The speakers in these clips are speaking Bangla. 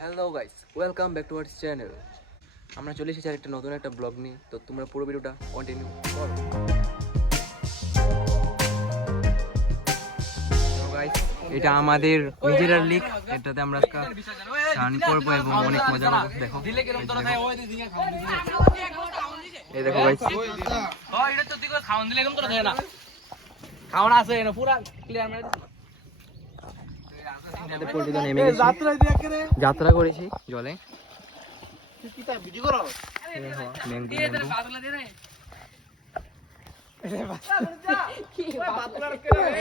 Hello guys, welcome back to our channel. আমরা চলে এসেছি একটা নতুন একটা ব্লগ নিয়ে, তো তোমরা পুরো ভিডিওটা কন্টিনিউ করো। তো গাইস, এটা আমাদের নিজের লিগ, এটাতে আমরা স্নান করবো এবং অনেক মজা করবো। দেখো এই দেখো গাইস, খাওয়ানো আছে পুরা ক্লিয়ার মেরে যাত্রা করেছি জলে।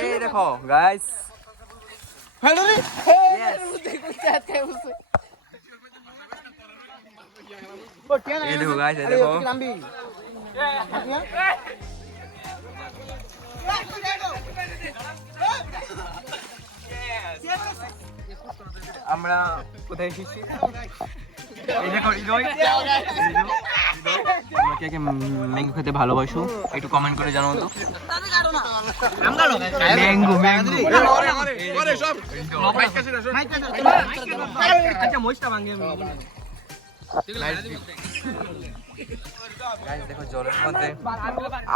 এই দেখো গাইস, এই দেখো গাইস, এই দেখো আমরা কোথায় এসেছি। এই দেখো হৃদয়, তোমরা কে কে ম্যাঙ্গো খেতে ভালোবাসো একটু কমেন্ট করে জানাও তো। ম্যাঙ্গো ম্যাঙ্গো আচ্ছা মোইটা ভাঙে গাইস দেখো জলের মধ্যে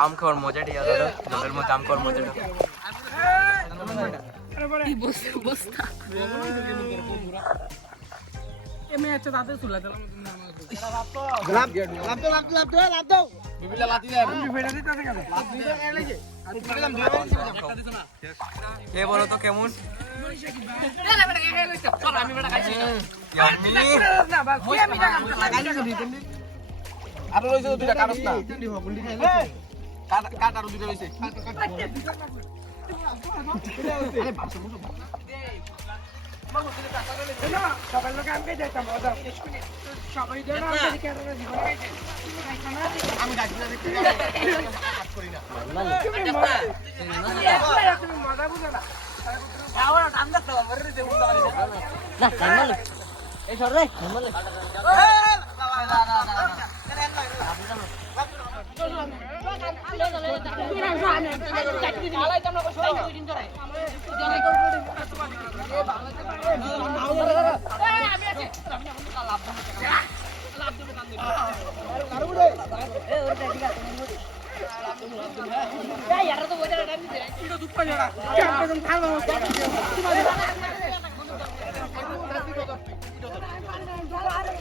আম খাওয়ার মজাটাই আলাদা। জলের মধ্যে আম খাওয়ার মজাটা কে বলো তো কেমন? আরো রইছে দুইটা কাটস না কাট আরো দুইটা রইছে সবাই লোক আমি যাইতাম সবাই দেন আমি গাছ না দেখতে কাট করি না তুমি মজা বুঝো না আওরা ঠান্ডা তো মরে দেব না ঠান্ডা এই সর রে নরমাল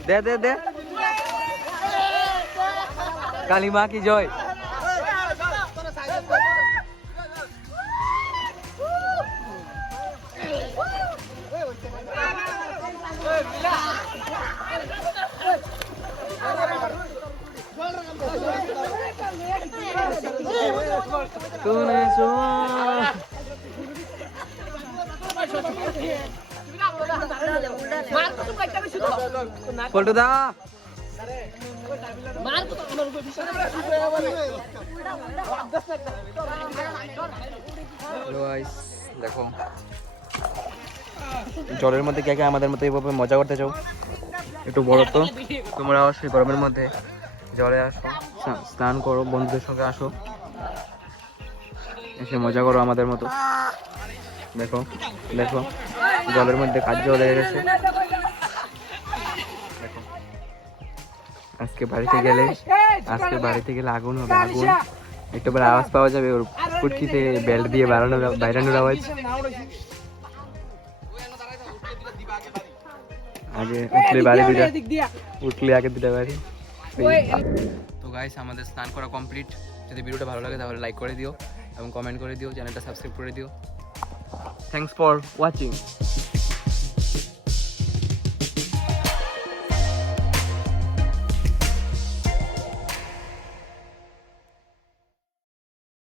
দে দে দে, কালী মা কি জয়। পল্টু দা দেখো জলের মধ্যে কে কে আমাদের মতো এইভাবে মজা করতে চাও একটু বলো তো। তোমরা অবশ্যই গরমের মধ্যে জলে আসো, স্নান করো, বন্ধুদের সঙ্গে আসো, এসে মজা করো আমাদের মতো। দেখো দেখো জলের মধ্যে কাজ চলে গেছে। দেখো আজকে বাড়িতে গেলে আগুন হবে, আগুন একটু পরে আওয়াজ পাওয়া যাবে ওর ফুটকিতে বেল্ট দিয়ে বাইরানোর আওয়াজ। আগে উঠলে আগে দুটা বাড়ি। তো গাইস, আমাদের স্নান করা কমপ্লিট। যদি ভিডিওটা ভালো লাগে তাহলে লাইক করে দিও এবং কমেন্ট করে দিও, চ্যানেলটা সাবস্ক্রাইব করে দিও। Thanks for watching.